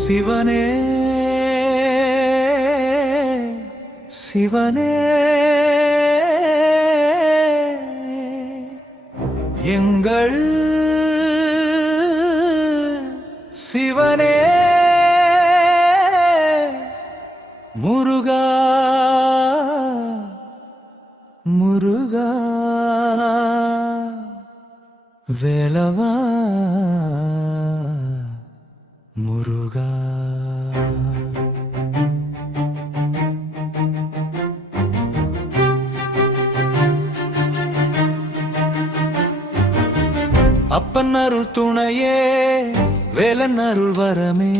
சிவனே சிவனே எங்கள் சிவனே முருகா முருகா வேலவா முருகா. அப்பன் அருள் துணையே, வேலன் அருள் வரமே,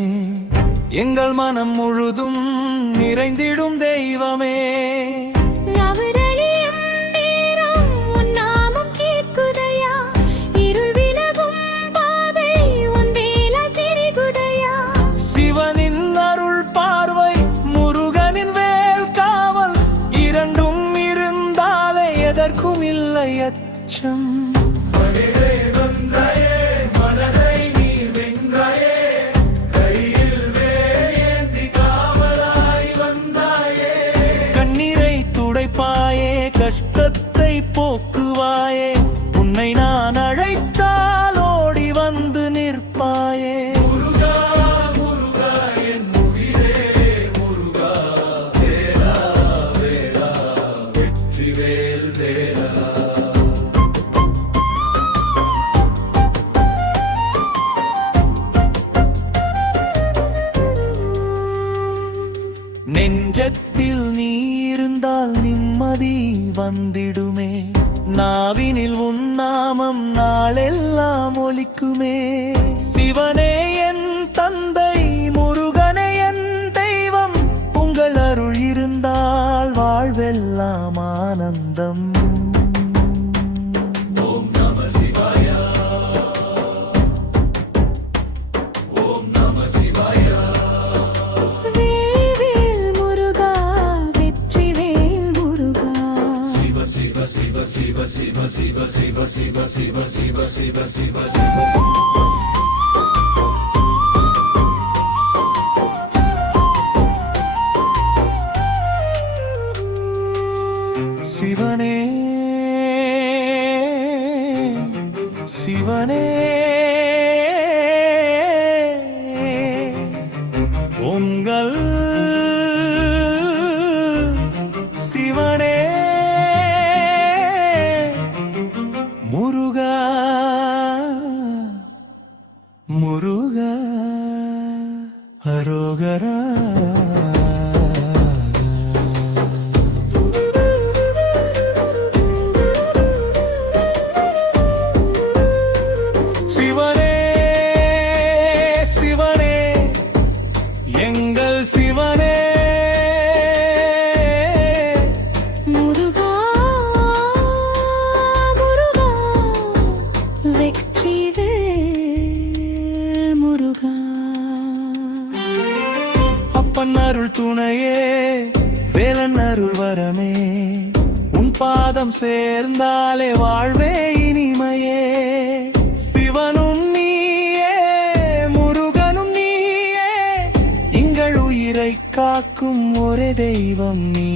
எங்கள் மனம் முழுதும் நிறைந்திடும் தெய்வமே. சிவனின் அருள் பார்வை, முருகனின் வேல் காவல், இரண்டும் இருந்தாலே எதற்கும் இல்லை அச்சம். கஷ்டத்தை போக்குவாயே, உன்னை நான் அழைத்தால் ஓடி வந்து நிற்பாயே. முருகா முருகா என் உயிரே முருகா, வேலா வேலா வெற்றிவேல் வேலா. நெஞ்சத்தில் நீ இருந்தால் நிம்மதி வந்திடுமே, நாவினில் உன் நாமம் நாளெல்லாம் ஒலிக்குமே. சிவனே என் தந்தை, முருகனே என் தெய்வம், உங்கள் அருள் இருந்தால் வாழ்வெல்லாம் ஆனந்தம். ஓம் நம சிவாய, ஓம் நம சிவாய. Siva Siva Siva Siva Siva Siva Siva Siva Siva Siva Siva. சிவனே சிவனே உங்கள் சிவனே முருகா முருகா அரோகரா. சிவனே சிவனே எங்கள் சிவனே அப்பன் அருள் துணையே, வேலன் அருள் வரமே, உன் பாதம் சேர்ந்தாலே வாழ்வே இனிமையே. சிவனும் நீயே, முருகனும் நீயே, எங்கள் உயிரை காக்கும் ஒரே தெய்வம் நீ.